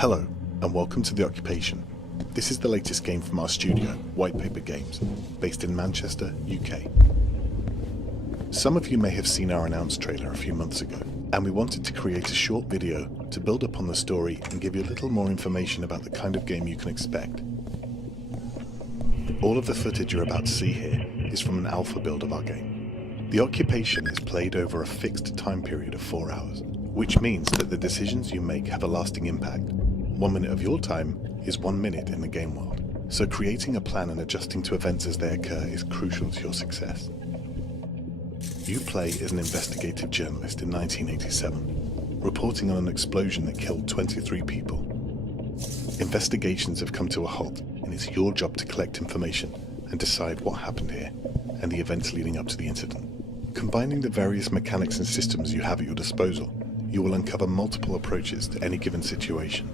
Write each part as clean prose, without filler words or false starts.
Hello, and welcome to The Occupation. This is the latest game from our studio, White Paper Games, based in Manchester, UK. Some of you may have seen our announced trailer a few months ago, and we wanted to create a short video to build upon the story and give you a little more information about the kind of game you can expect. All of the footage you're about to see here is from an alpha build of our game. The Occupation is played over a fixed time period of 4 hours, which means that the decisions you make have a lasting impact. 1 minute of your time is 1 minute in the game world, so creating a plan and adjusting to events as they occur is crucial to your success. You play as an investigative journalist in 1987, reporting on an explosion that killed 23 people. Investigations have come to a halt, and it's your job to collect information and decide what happened here and the events leading up to the incident. Combining the various mechanics and systems you have at your disposal, you will uncover multiple approaches to any given situation.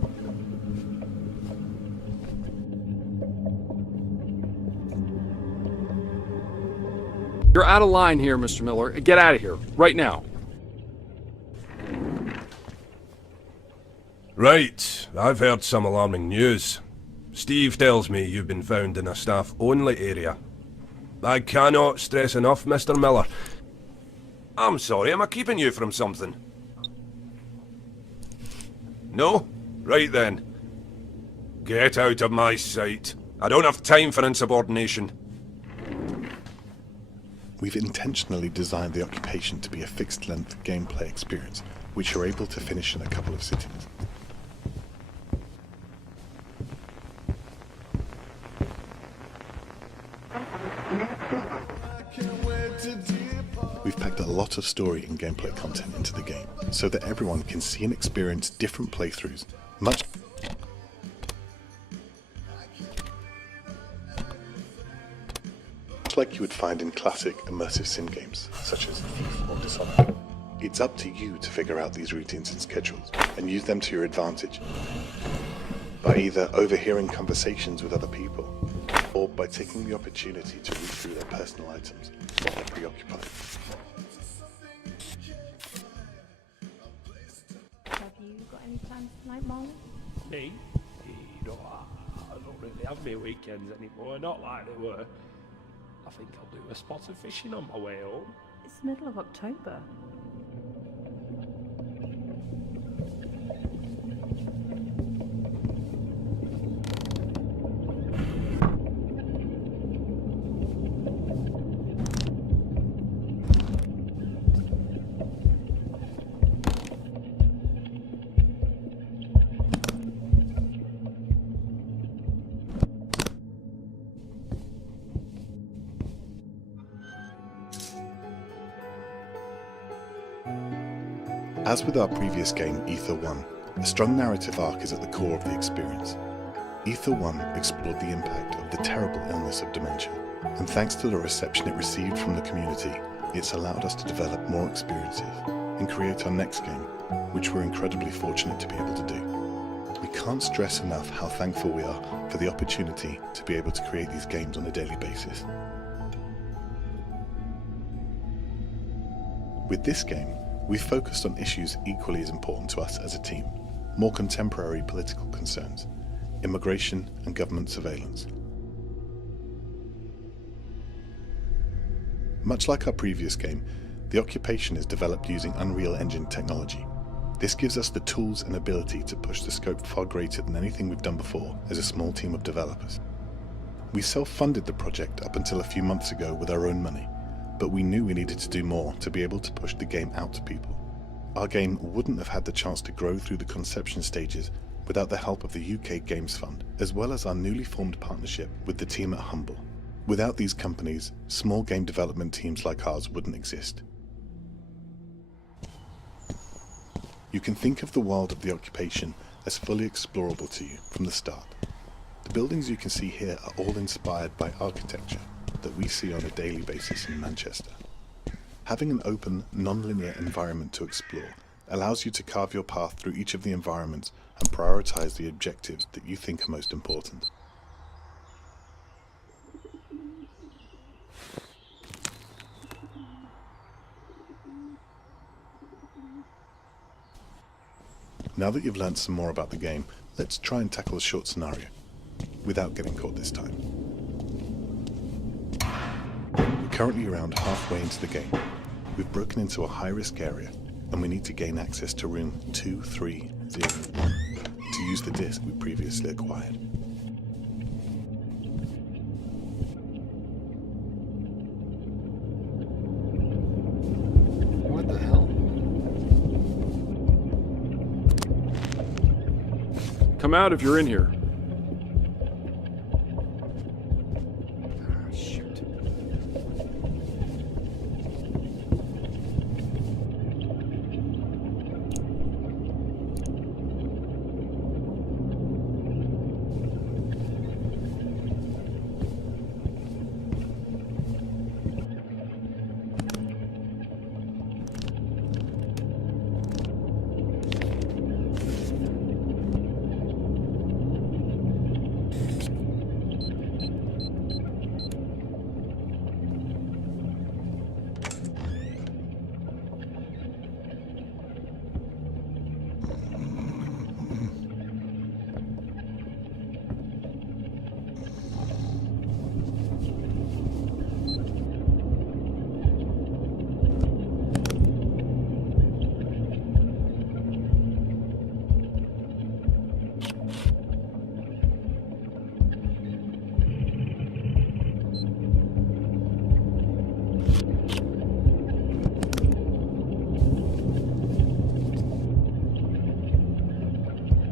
You're out of line here, Mr. Miller. Get out of here, right now. Right, I've heard some alarming news. Steve tells me you've been found in a staff-only area. I cannot stress enough, Mr. Miller. I'm sorry, am I keeping you from something? No? Right then. Get out of my sight. I don't have time for insubordination. We've intentionally designed The Occupation to be a fixed-length gameplay experience, which you're able to finish in a couple of sittings. We've packed a lot of story and gameplay content into the game, so that everyone can see and experience different playthroughs, much like you would find in classic immersive sim games, such as Thief or Dishonored. It's up to you to figure out these routines and schedules, and use them to your advantage, by either overhearing conversations with other people, or by taking the opportunity to read through their personal items while they're preoccupied. Have you got any plans tonight, Molly? Me? You know, I don't really have my weekends anymore, not like they were. I think I'll do a spot of fishing on my way home. It's the middle of October. As with our previous game, Ether 1, a strong narrative arc is at the core of the experience. Ether 1 explored the impact of the terrible illness of dementia, and thanks to the reception it received from the community, it's allowed us to develop more experiences and create our next game, which we're incredibly fortunate to be able to do. We can't stress enough how thankful we are for the opportunity to be able to create these games on a daily basis. With this game, we've focused on issues equally as important to us as a team: more contemporary political concerns, immigration and government surveillance. Much like our previous game, The Occupation is developed using Unreal Engine technology. This gives us the tools and ability to push the scope far greater than anything we've done before as a small team of developers. We self-funded the project up until a few months ago with our own money, but we knew we needed to do more to be able to push the game out to people. Our game wouldn't have had the chance to grow through the conception stages without the help of the UK Games Fund, as well as our newly formed partnership with the team at Humble. Without these companies, small game development teams like ours wouldn't exist. You can think of the world of The Occupation as fully explorable to you from the start. The buildings you can see here are all inspired by architecture that we see on a daily basis in Manchester. Having an open, non-linear environment to explore allows you to carve your path through each of the environments and prioritize the objectives that you think are most important. Now that you've learned some more about the game, let's try and tackle a short scenario, without getting caught this time. We're currently around halfway into the game. We've broken into a high-risk area, and we need to gain access to room 230 to use the disc we previously acquired. What the hell? Come out if you're in here. Ah, shoot.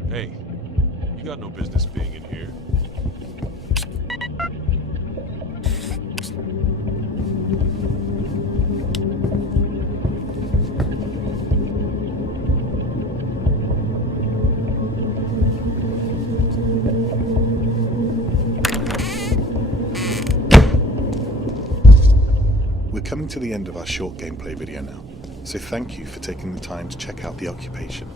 Hey, you got no business being in here. We're coming to the end of our short gameplay video now, so thank you for taking the time to check out The Occupation.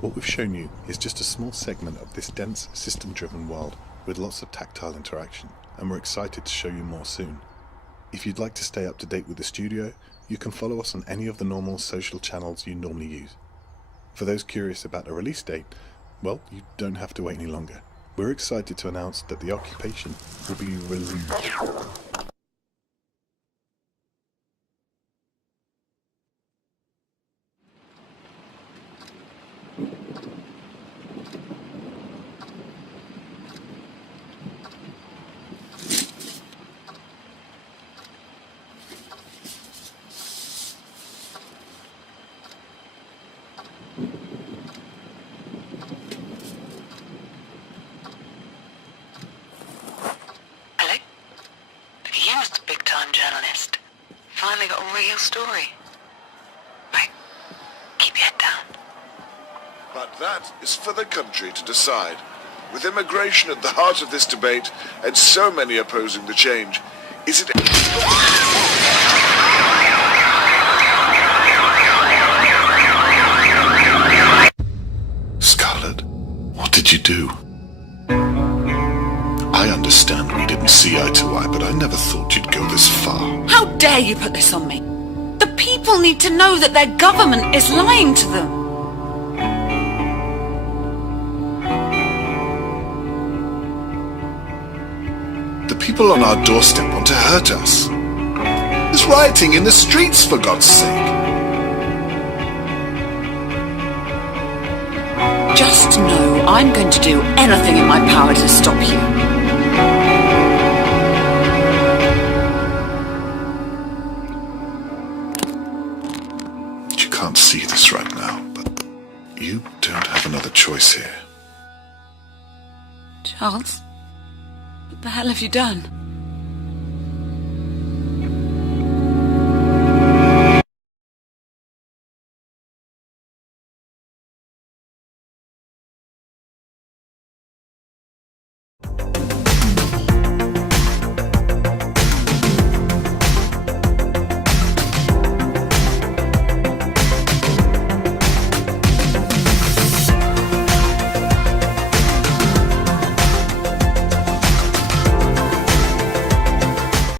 What we've shown you is just a small segment of this dense, system-driven world with lots of tactile interaction, and we're excited to show you more soon. If you'd like to stay up to date with the studio, you can follow us on any of the normal social channels you normally use. For those curious about a release date, well, you don't have to wait any longer. We're excited to announce that The Occupation will be released. Hello? You must be a big-time journalist. Finally got a real story. Right. Keep your head down. But that is for the country to decide. With immigration at the heart of this debate, and so many opposing the change, is it... Scarlet, what did you do? I understand we didn't see eye to eye, but I never thought you'd go this far. How dare you put this on me? The people need to know that their government is lying to them. The people on our doorstep want to hurt us. There's rioting in the streets, for God's sake. Just know I'm going to do anything in my power to stop you. You can't see this right now, but you don't have another choice here. Charles, what the hell have you done?